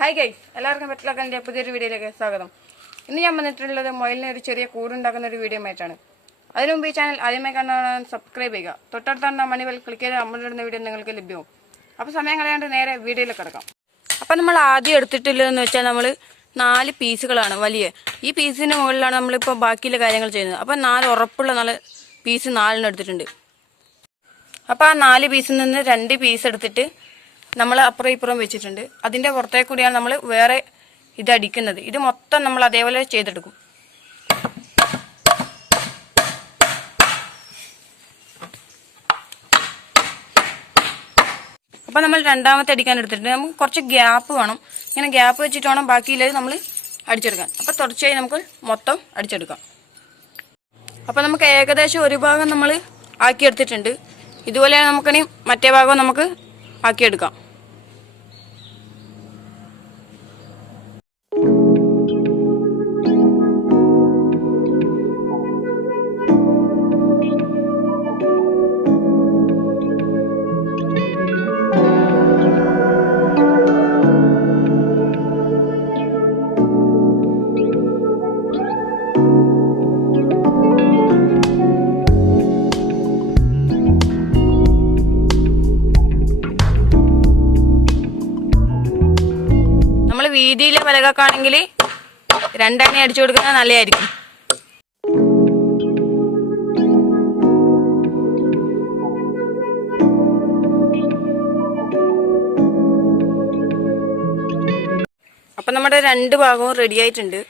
Hi guys, എല്ലാവർക്കും വെറ്റിലാക്കാൻ്റെ പുതിയൊരു വീഡിയോയിലേക്ക് സ്വാഗതം. ഇന്ന് ഞാൻ വന്നിട്ടുള്ളത് മുയലിന് ഒരു ചെറിയ കൂടുണ്ടാക്കുന്ന ഒരു വീഡിയോ ആയിട്ടാണ്. അതിനു മുമ്പ് ഈ ചാനൽ ആദ്യമായി കാണാൻ സബ്സ്ക്രൈബ് ചെയ്യുക. തൊട്ടടുത്ത മണിബെൽ ക്ലിക്ക് ചെയ്ത് നമ്മളിടുന്ന വീഡിയോ നിങ്ങൾക്ക് ലഭ്യമാവും. അപ്പോൾ സമയം കളയാണ്ട് നേരെ വീഡിയോയിലേക്ക് കിടക്കാം. അപ്പം നമ്മൾ ആദ്യം എടുത്തിട്ടുള്ളതെന്ന് വെച്ചാൽ നമ്മൾ 4 പീസുകളാണ് വലിയ. ഈ പീസിന് മുകളിലാണ് നമ്മളിപ്പോൾ ബാക്കിയുള്ള കാര്യങ്ങൾ ചെയ്യുന്നത്. അപ്പം 4 ഉറപ്പുള്ള നല്ല പീസ് 4 എടുത്തിട്ടുണ്ട്. അപ്പോൾ ആ 4 പീസിൽ നിന്ന് 2 പീസ് എടുത്തിട്ട് നമ്മൾ അപ്പുറം ഇപ്പുറം വെച്ചിട്ടുണ്ട്. അതിൻ്റെ പുറത്തേക്ക് കൂടിയാണ് നമ്മൾ വേറെ ഇത് അടിക്കുന്നത്. ഇത് മൊത്തം നമ്മൾ അതേപോലെ ചെയ്തെടുക്കും. അപ്പം നമ്മൾ രണ്ടാമത്തെ അടിക്കാൻ എടുത്തിട്ടുണ്ട്. നമുക്ക് കുറച്ച് ഗ്യാപ്പ് വേണം. ഇങ്ങനെ ഗ്യാപ്പ് വെച്ചിട്ട് വേണം ബാക്കിയുള്ളത് നമ്മൾ അടിച്ചെടുക്കാൻ. അപ്പം തുടർച്ചയായി നമുക്ക് മൊത്തം അടിച്ചെടുക്കാം. അപ്പം നമുക്ക് ഏകദേശം ഒരു ഭാഗം നമ്മൾ ആക്കിയെടുത്തിട്ടുണ്ട്. ഇതുപോലെ നമുക്കിനി മറ്റേ ഭാഗം നമുക്ക് ആക്കിയെടുക്കാം. വീതിയിലെ പലകക്കാണെങ്കിൽ 2 എണ്ണ അടിച്ചു കൊടുക്കുന്നത് നല്ലതായിരിക്കും. അപ്പം നമ്മുടെ 2 ഭാഗവും റെഡി ആയിട്ടുണ്ട്.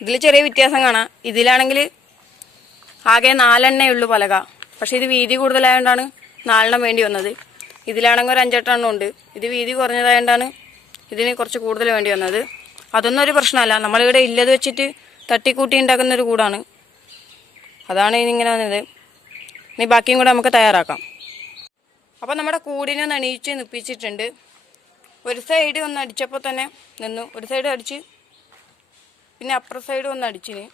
ഇതിൽ ചെറിയ വ്യത്യാസം കാണാം. ഇതിലാണെങ്കിൽ ആകെ 4 എണ്ണയുള്ളൂ പലക. പക്ഷെ ഇത് വീതി കൂടുതലായതുകൊണ്ടാണ് 4 എണ്ണം വേണ്ടി വന്നത്. ഇതിലാണെങ്കിൽ ഒരു 5-8 എണ്ണം ഉണ്ട്. ഇത് വീതി കുറഞ്ഞതായതുകൊണ്ടാണ് ഇതിന് കുറച്ച് കൂടുതൽ വേണ്ടി വന്നത്. അതൊന്നും ഒരു പ്രശ്നമല്ല. നമ്മളിവിടെ ഇല്ലത് വെച്ചിട്ട് തട്ടിക്കൂട്ടി ഉണ്ടാക്കുന്നൊരു കൂടാണ്. അതാണ് ഇതിങ്ങനെ വന്നത്. ഇനി ബാക്കിയും കൂടെ നമുക്ക് തയ്യാറാക്കാം. അപ്പോൾ നമ്മുടെ കൂടിനെ ഒന്ന് എണീച്ച് നിപ്പിച്ചിട്ടുണ്ട്. ഒരു സൈഡ് ഒന്ന് അടിച്ചപ്പോൾ തന്നെ നിന്നു. ഒരു സൈഡ് അടിച്ച് പിന്നെ അപ്പുറ സൈഡ് ഒന്ന് അടിച്ചിന്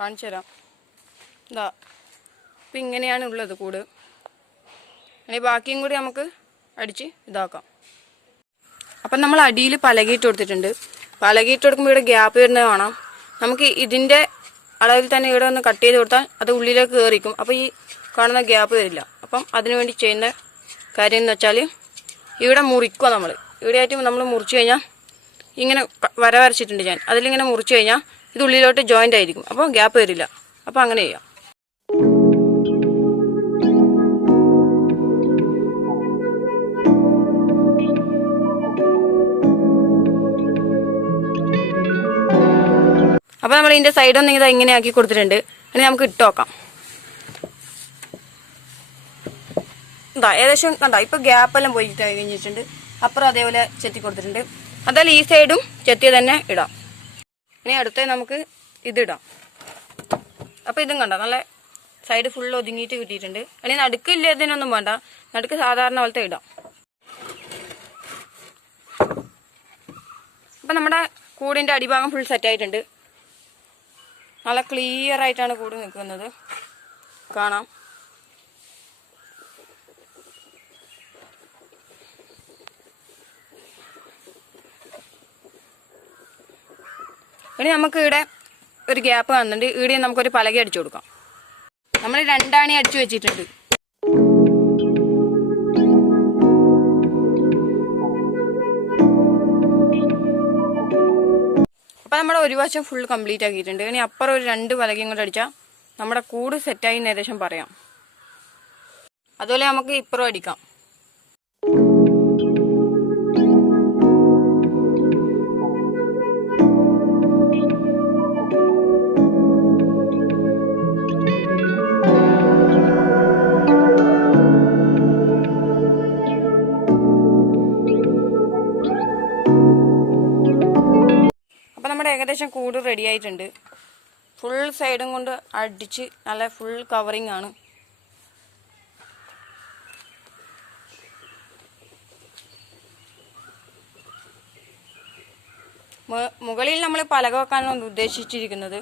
കാണിച്ചു തരാം. ഇതാ അപ്പം ഇങ്ങനെയാണ് ഉള്ളത് കൂട്. ഇനി ബാക്കിയും കൂടി നമുക്ക് അടിച്ച് ഇതാക്കാം. അപ്പം നമ്മൾ അടിയിൽ പലകയിട്ട് കൊടുത്തിട്ടുണ്ട്. പലകയിട്ട് കൊടുക്കുമ്പോൾ ഇവിടെ ഗ്യാപ്പ് വരുന്നത് കാണാം. നമുക്ക് ഇതിൻ്റെ അളവിൽ തന്നെ ഇവിടെ ഒന്ന് കട്ട് ചെയ്ത് കൊടുത്താൽ അത് ഉള്ളിലേക്ക് കയറിക്കും. അപ്പോൾ ഈ കാണുന്ന ഗ്യാപ്പ് വരില്ല. അപ്പം അതിനുവേണ്ടി ചെയ്യുന്ന കാര്യം എന്ന് വെച്ചാൽ ഇവിടെ മുറിക്കുക. ഇവിടെ ആയിട്ട് നമ്മൾ മുറിച്ച് കഴിഞ്ഞാൽ ഇങ്ങനെ വര വരച്ചിട്ടുണ്ട് ഞാൻ. അതിലിങ്ങനെ മുറിച്ച് കഴിഞ്ഞാൽ ഇത് ഉള്ളിലോട്ട് ജോയിൻ്റ് ആയിരിക്കും. അപ്പോൾ ഗ്യാപ്പ് വരില്ല. അപ്പോൾ അങ്ങനെ ചെയ്യാം. അപ്പോൾ നമ്മൾ ഇതിൻ്റെ സൈഡൊന്നും ഇത് ഇങ്ങനെ ആക്കി കൊടുത്തിട്ടുണ്ട്. ഇനി നമുക്ക് ഇട്ട് നോക്കാം. എന്താ ഏകദേശം കണ്ടാ ഇപ്പോൾ ഗ്യാപ്പെല്ലാം പോയിട്ട് കഴിഞ്ഞിട്ടുണ്ട്. അപ്പുറം അതേപോലെ ചെത്തി കൊടുത്തിട്ടുണ്ട്. അതല്ല ഈ സൈഡും ചെത്തി തന്നെ ഇടാം. ഇനി അടുത്ത നമുക്ക് ഇതിടാം. അപ്പോൾ ഇതും കണ്ട നല്ല സൈഡ് ഫുള്ള് ഒതുങ്ങിയിട്ട് കിട്ടിയിട്ടുണ്ട്. ഇനി നടുക്കില്ല, ഇതിനൊന്നും വേണ്ട. നടുക്ക് സാധാരണ പോലത്തെ ഇടാം. അപ്പം നമ്മുടെ കൂടിൻ്റെ അടിഭാഗം ഫുൾ സെറ്റായിട്ടുണ്ട്. നല്ല ക്ലിയർ ആയിട്ടാണ് കൂട് നിൽക്കുന്നത്, കാണാം. ഇനി നമുക്ക് ഇവിടെ ഒരു ഗ്യാപ്പ് കാണുന്നുണ്ട്. ഇവിടെ നമുക്കൊരു പലക അടിച്ചു കൊടുക്കാം. നമ്മൾ 2 ആണി അടിച്ചു വെച്ചിട്ടുണ്ട്. അപ്പം നമ്മുടെ ഒരു വശം ഫുൾ കംപ്ലീറ്റ് ആക്കിയിട്ടുണ്ട്. ഇനി അപ്പുറം ഒരു 2 പലകയും കൂടെ അടിച്ചാൽ നമ്മുടെ കൂട് സെറ്റായി ഏകദേശം പറയാം. അതുപോലെ നമുക്ക് ഇപ്പുറം അടിക്കാം. നമ്മുടെ ഏകദേശം കൂട് റെഡി ആയിട്ടുണ്ട്. ഫുൾ സൈഡും കൊണ്ട് അടിച്ച് നല്ല ഫുൾ കവറിങ് ആണ്. മുകളിൽ നമ്മൾ പലക വെക്കാനാണ് ഉദ്ദേശിച്ചിരിക്കുന്നത്.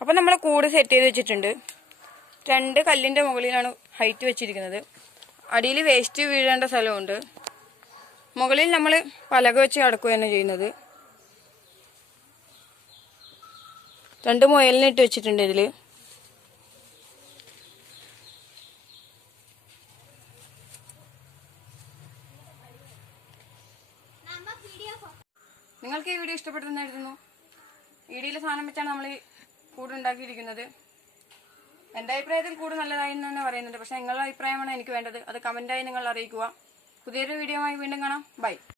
അപ്പം നമ്മൾ കൂട് സെറ്റ് ചെയ്ത് വെച്ചിട്ടുണ്ട്. 2 കല്ലിൻ്റെ മുകളിലാണ് ഹൈറ്റ് വെച്ചിരിക്കുന്നത്. അടിയിൽ വേസ്റ്റ് വീഴേണ്ട സ്ഥലമുണ്ട്. മുകളിൽ നമ്മൾ പലക വെച്ച് കടക്കുകയാണ് ചെയ്യുന്നത്. 2 മുയലിനെ ഇട്ട് വെച്ചിട്ടുണ്ട് ഇതിൽ. നിങ്ങൾക്ക് ഈ വീഡിയോ ഇഷ്ടപ്പെട്ടെന്നായിരുന്നു. വീഡിയോയിലെ സാധനം വെച്ചാണ് നമ്മൾ ഈ കൂടുണ്ടാക്കിയിരിക്കുന്നത്. എൻ്റെ അഭിപ്രായത്തിൽ കൂട് നല്ലതായി എന്നാണ് പറയുന്നത്. പക്ഷേ നിങ്ങളുടെ അഭിപ്രായമാണ് എനിക്ക് വേണ്ടത്. അത് കമൻറ്റായി നിങ്ങൾ അറിയിക്കുക. പുതിയൊരു വീഡിയോയുമായി വീണ്ടും കാണാം. ബൈ.